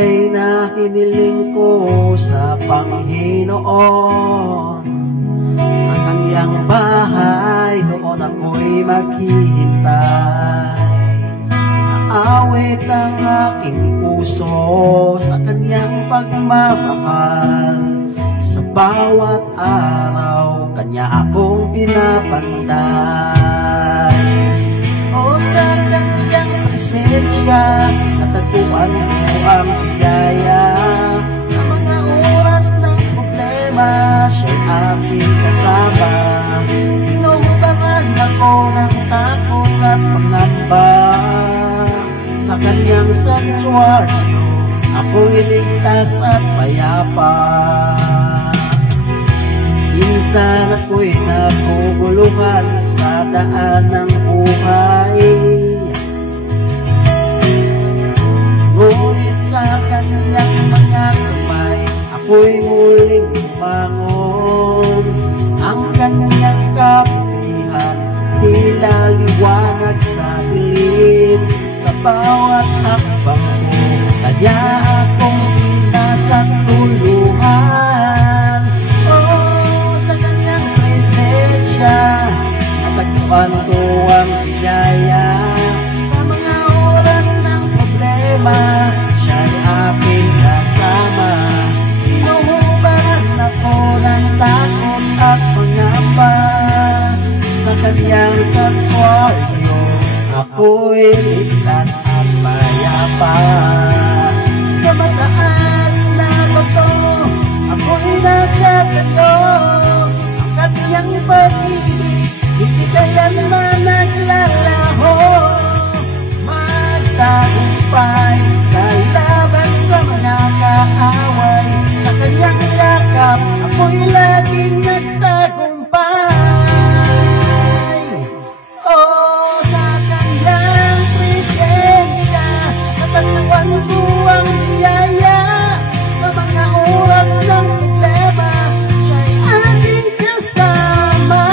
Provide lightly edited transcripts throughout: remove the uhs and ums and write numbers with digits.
bagay na hiniling ko sa Panginoon. Sa kanyang bahay doon ako'y maghihintay. Naawit ang aking puso sa kanyang pagmamahal. Sa bawat araw kanya akong pinapantay. O sa kanyang presensya natagpuan ko ang biyaya. Sa mga oras ng problema siya'y aking kasama. Tinuhubaran ako ng takot at pangamba. Sa kanyang sanctuaryo ako'y ligtas at payapa. Minsan ako'y naguguluhan sa daan ng buhay. Ngunit sa kanyang mga kamay ako'y muling bumangon. Ang kanyang kabutihan tila liwanag sa dilim. Sa bawat hakbang ko kanya akong sinasatuluhan. Sa kanyang presensya natagpuan ko ang biyaya. Sa mga oras ng problema siya'y aking kasama. Tinuhubaran ako ng takot at pangamba. Sa kanyang sanctuaryo ako'y ligtas at payapa. Sa mataas na bato ako'y nagtatayo. Ang kanyang pag-ibig hindi kailanman naglalaho. Magtagumpay sa laban sa mga kaaway. Sa kanyang yakap ako'y laging nagtagumpay. Sa kanyang presensya natagpuan ko ang biyaya. Sa mga oras ng problema siya'y aking kasama.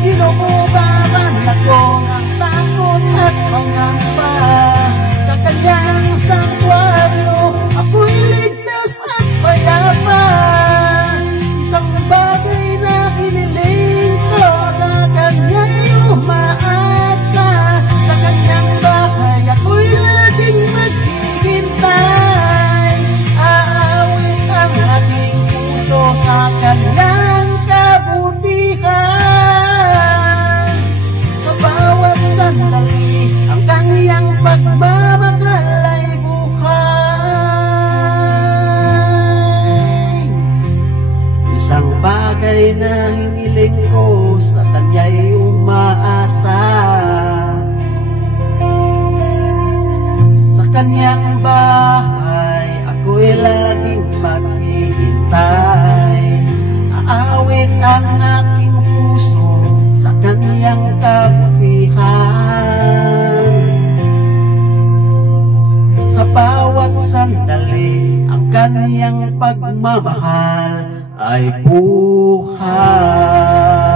Tinuhubaran ako ng takot at pangamba. Sa kanyang sanctuaryo ako'y ligtas at payapa. Isang bagay na hiniling ko sa kanya'y umaasa. Sa kanyang bahay ako'y laging maghihintay. Aawit ang aking puso sa kanyang kabutihan. Sa bawat sandali ang kanyang pagmamahal ay buhay. Isang bagay na hiniling ko sa kanya'y umaasa. Sa kanyang bahay ako'y laging maghihintay. Aawit ang aking puso sa kanyang kabutihan. Sa bawat sandali ang kanyang pagmamahal ay buhay.